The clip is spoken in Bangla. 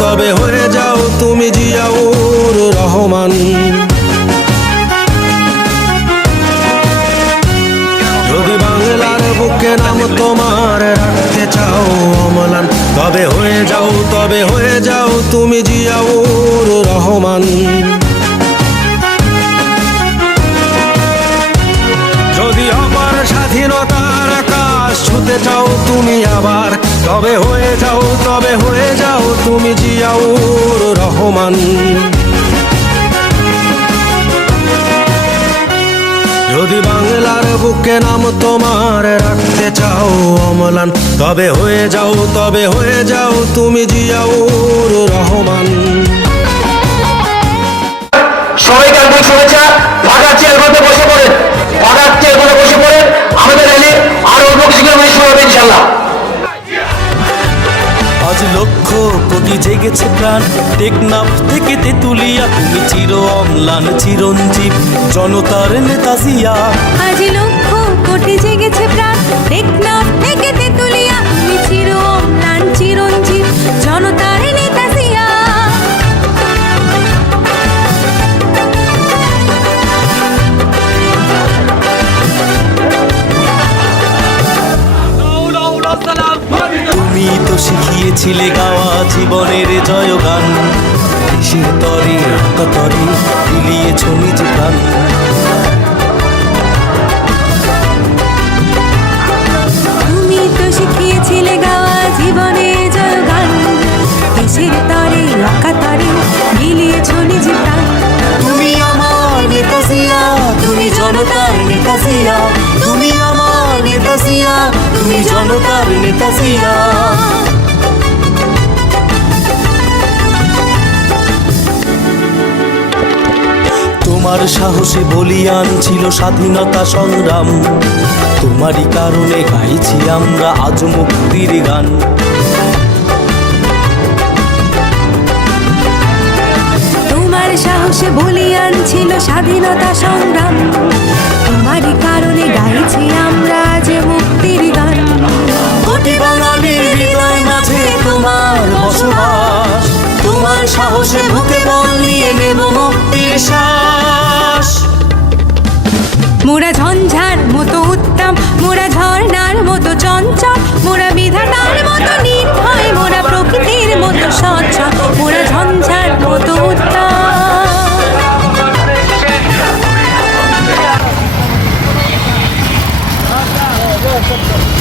তবে হয়ে যাও তুমি জিয়াউর রহমান। যদি বাংলার বুকে নাম তোমার রাখতে চাও অম্লান, তবে হয়ে যাও তুমি জিয়াউর রহমান। যদি আবার স্বাধীনতার আকাশ ছুঁতে চাও তুমি আবার, তবে হয়ে যাও তুমি জিয়াউর রহমান। যদি বাংলার বুকে নাম তোমার রাখতে চাও অম্লান, তবে হয়ে যাও তুমি জিয়াউর রহমান। সবাইকে আন্তরিক শুভেচ্ছা। ফাঁকা চেয়ারগুলোতে বসে পড়েন, ফাঁকা চেয়ারগুলো বসে পড়েন। আমাদের র্যালি আরো অল্প কিছুক্ষণের মধ্যে শুরু হবে ইনশাল্লাহ। আজ লক্ষ কোটি জেগেছে প্রাণ, টেকনাফ থেকে তেতুলিয়া, তুমি চির অম্লান চিরঞ্জীব জনতার নেতা জিয়া। আজ লক্ষ কোটি জেগেছে প্রাণ, টেকনাফ থেকে তেতুলিয়া, তুমি চির অম্লান চিরঞ্জীব জনতার নেতা জিয়া। তুমি তো শিখিয়েছিলে গাওয়া জীবনের জয়গান, দেশের তরে তরে বিলিয়েছ নিজ প্রাণ। তুমি তো শিখিয়েছিলে গাওয়া জীবনের জয়গান, দেশের তরে তরে মিলিয়েছ নিজ প্রাণ। তুমি আমার নেতা জিয়া, তুমি জনতার নেতা জিয়া, তুমি আমার নেতা জিয়া, তুমি জনতার নেতা জিয়া। তোমার সাহসে বলিয়ান ছিল স্বাধীনতা সংগ্রাম, তোমারই কারণে গাইছি আমরা আজ মুক্তির গান। তোমার সাহসে বলিয়ান ছিল স্বাধীনতা সংগ্রাম, তোমারই কারণে গাইছি আমরা যে মুক্তির গান। কোটি বাঙালির হৃদয় মাঝে তোমার বসবাস, তোমার সাহসে বুকে বল নিয়ে নেব মুক্তির শ্বাস। মোরা ঝঞ্ঝার মতো উত্তম, মোরা ঝর্ণার মতো চঞ্চল, মোরা বিধাতার মতো নির্ভয়, মোরা প্রকৃতির মতো স্বচ্ছ, মোরা ঝঞ্ঝার মতো উত্তম। Gracias.